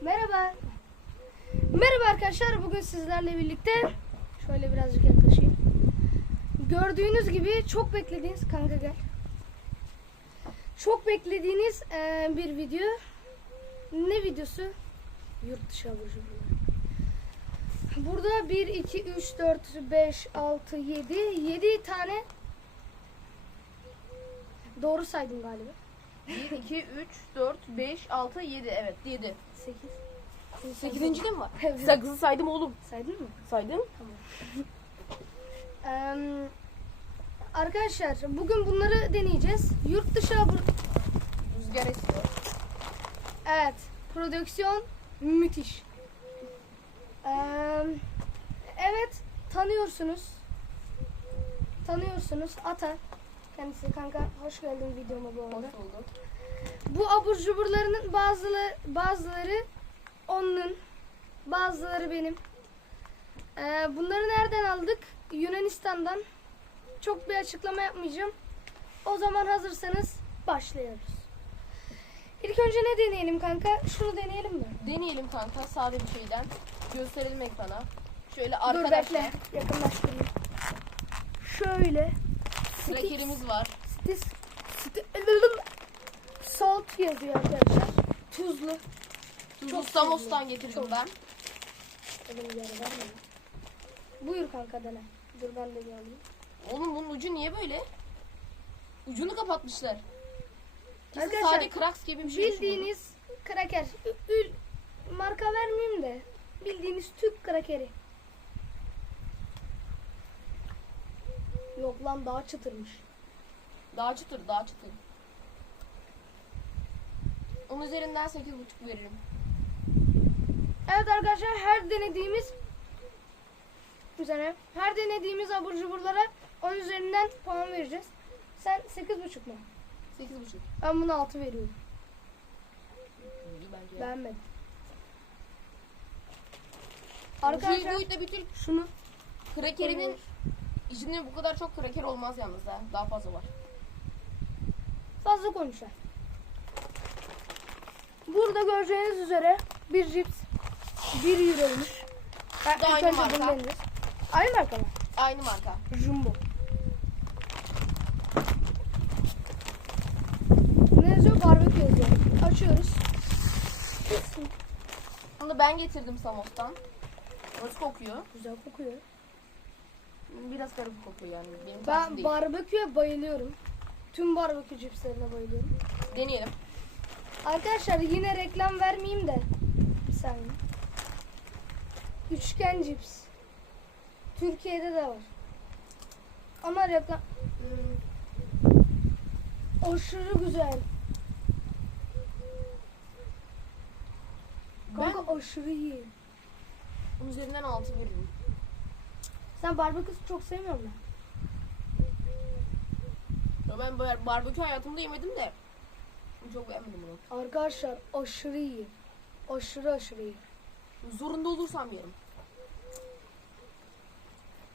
Merhaba. Merhaba arkadaşlar. Bugün sizlerle birlikte şöyle birazcık yaklaşayım. Gördüğünüz gibi çok beklediğiniz kanka gel. Çok beklediğiniz eee, bir video. Ne videosu? Yurt dışı abur. Burada 1, 2, 3, 4, 5, 6, 7. 7 tane doğru saydım galiba. 1, 2, 3, 4, 5, 6, 7. Evet 7. 8. 8. de mi var? Evet. Sakızı saydım oğlum. Saydın mı? Saydım. Eee, arkadaşlar bugün bunları deneyeceğiz. Yurt dışı abur... Rüzgar esiyor. Evet. Prodüksiyon müthiş. Eee, evet. Tanıyorsunuz. Tanıyorsunuz. Ata. Kendisi kanka hoş geldin videoma bu Hoş arada. bulduk. Bu abur cuburlarının bazıları, bazıları onun, bazıları benim. Ee, bunları nereden aldık? Yunanistan'dan. Çok bir açıklama yapmayacağım. O zaman hazırsanız başlıyoruz. İlk önce ne deneyelim kanka? Şunu deneyelim mi? Deneyelim kanka sade bir şeyden. Gösterelim ekrana. Şöyle Dur arkadaşlar. bekle. Yakınlaştırayım. Şöyle. Krakerimiz var. Stis, sti, salt yazıyor arkadaşlar. Tuzlu. Tuzlu Samos'tan getirdim Çok. ben. Bir yere verme. Buyur kanka dene. Dur ben de alayım. Oğlum bunun ucu niye böyle? Ucunu kapatmışlar. Kesin Arkadaşlar, sade Kraks gibi bir şey. Bildiğiniz kraker. Ül- marka vermeyeyim de. Bildiğiniz Türk krakeri. Yok lan daha çıtırmış. Daha çıtır daha çıtır. Onun üzerinden 8.5 veririm. Evet arkadaşlar her denediğimiz üzerine her denediğimiz abur cuburlara 10 üzerinden puan vereceğiz. Sen 8,5 mu? 8.5. Ben buna 6 veriyorum. Bence. Beğenmedim. Arkadaşlar bu bir Türk şunu krakerinin içinde bu kadar çok kraker olmaz yalnız ha. Daha fazla var. fazla konuşar. Burada göreceğiniz üzere bir cips 1 euroymuş. Ben aynı önce marka. deneyeceğiz. Aynı marka mı? Aynı marka. Jumbo. Ne yazıyor? Barbekü yazıyor. Açıyoruz. Bunu ben getirdim Samos'tan. Nasıl kokuyor? Güzel kokuyor. Biraz garip kokuyor yani. Benim tarzım Ben değil. barbeküye bayılıyorum. Tüm barbekü cipslerine bayılıyorum. Deneyelim. Arkadaşlar yine reklam vermeyeyim de. Bir saniye. Üçgen cips. Türkiye'de de var. Ama reklam aşırı güzel. Ben Kanka aşırı iyi. üzerinden 6 veririm. Sen barbekü çok sevmiyor musun? Ya Ben bar- barbekü hayatımda yemedim de çok beğenmedim bunu. Arkadaşlar aşırı iyi. Aşırı aşırı iyi. Zorunda olursam yerim.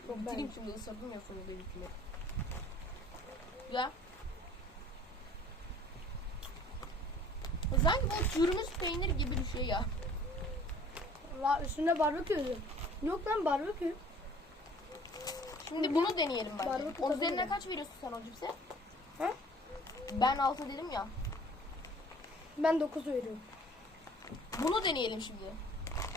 Çok Bitireyim şimdi ısırdım ya sonra benimkini. Ya. Sanki bu çürümüş peynir gibi bir şey ya. Va üstünde barbekü. Yok lan barbekü. Şimdi bunu deneyelim bence. Onun üzerine kaç veriyorsun sen o cipse? He? Ben 6 dedim ya. Ben 9 veriyorum. Bunu deneyelim şimdi.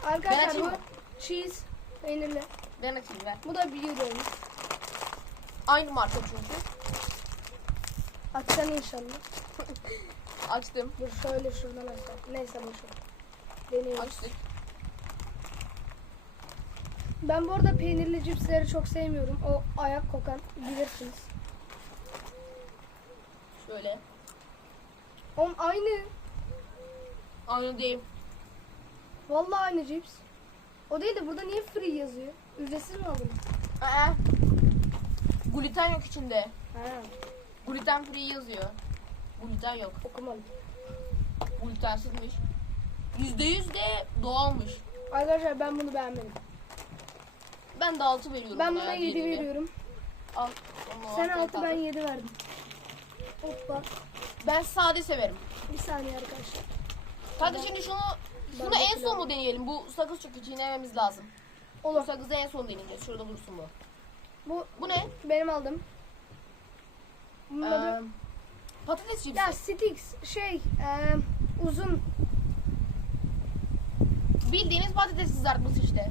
Ben Arkadaşlar açayım bu mı? cheese peynirli. Ben açayım ver. Bu da 1 euroymuş. Aynı marka çünkü. Açsan inşallah. Açtım. Dur şöyle şuradan açsam. Neyse boş ver. Deniyoruz. Açtık. Ben bu arada peynirli cipsleri çok sevmiyorum. O ayak kokan bilirsiniz. Şöyle. Oğlum aynı. Aynı değil. Vallahi aynı cips. O değil de burada niye free yazıyor? Ücretsiz mi aldın? Aa. Gluten yok içinde. Ha, Gluten free yazıyor. Gluten yok. okumadım. Glutensizmiş. %100 de doğalmış. Arkadaşlar ben bunu beğenmedim. Ben de 6 veriyorum. Ben buna buna ya, 7 diğerine. veriyorum. Al. Sen ortaya 6 ben kaldır. 7 verdim. Hoppa. Ben sade severim. Bir saniye arkadaşlar. Hadi şimdi şunu şunu Ben en son mu deneyelim? Bu sakız çok çiğnememiz lazım. Olur. Bu sakızı en son deneyeceğiz. Şurada dursun bu. Bu Bu ne? benim aldım. Bunun adı- Ee, patates cipsi. ya sticks şey e, uzun. Bildiğimiz patates kızartması işte.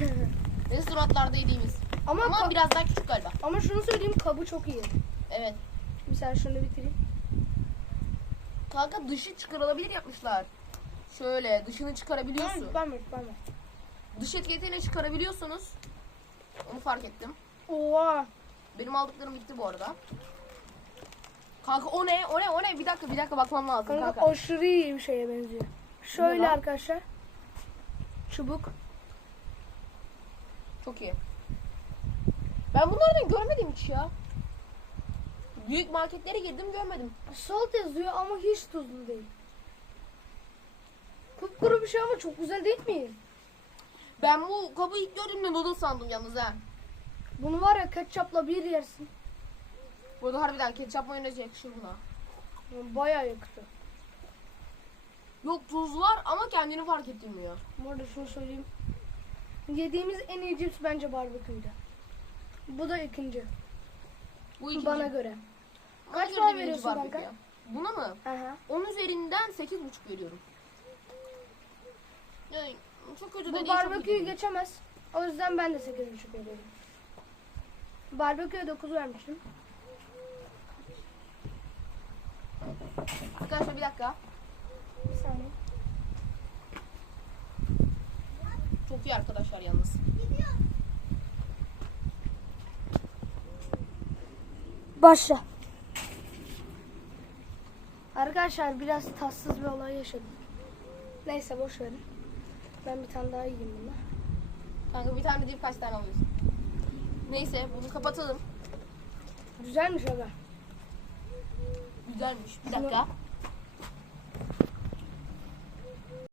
Restoranlarda yediğimiz. Ama Ama biraz daha küçük galiba. ama şunu söyleyeyim kabı çok iyi. Evet. Mesela şunu bitireyim. Kanka dışı çıkarılabilir yapmışlar. Şöyle dışını çıkarabiliyorsun. Ben? Ben mi? Dış etiketiyle çıkarabiliyorsunuz. Onu fark ettim. Oha. Benim aldıklarım bitti bu arada. Kanka o ne? O ne? O ne? Bir dakika bir dakika bakmam lazım Kanka, kanka. aşırı iyi bir şeye benziyor. Şöyle lan? arkadaşlar. Çubuk. Çok iyi. Ben bunlardan görmedim hiç ya. Büyük marketlere girdim görmedim. Salt yazıyor ama hiç tuzlu değil. Kupkuru bir şey ama çok güzel değil mi? Ben bu kabı ilk gördüğümde noodle sandım yalnız ha. Bunu var ya ketçapla bir yersin. Burada harbiden ketçap mayonez yakışır buna. Bayağı yakışıyor. Yok tuz var ama kendini fark ettirmiyor. Bu arada şunu söyleyeyim. Yediğimiz en iyi cips bence barbeküydü. Bu da ikinci. Bu ikinci. Bana göre. Kaç puan veriyorsun kanka? Buna mı? Aha. 10 üzerinden 8,5 veriyorum. Yani çok kötü de Bu değil. çok iyi barbeküyü geçemez. O yüzden ben de 8.5 veriyorum. Barbeküye 9 vermiştim. Arkadaşlar bir dakika. Bir saniye. Çok iyi arkadaşlar yalnız. Başla. Arkadaşlar biraz tatsız bir olay yaşadım. Neyse boş verin. Ben bir tane daha yiyeyim bunu. Kanka bir tane değil kaç tane alıyorsun? Neyse bunu kapatalım. Güzelmiş aga. Güzelmiş. Bir dakika.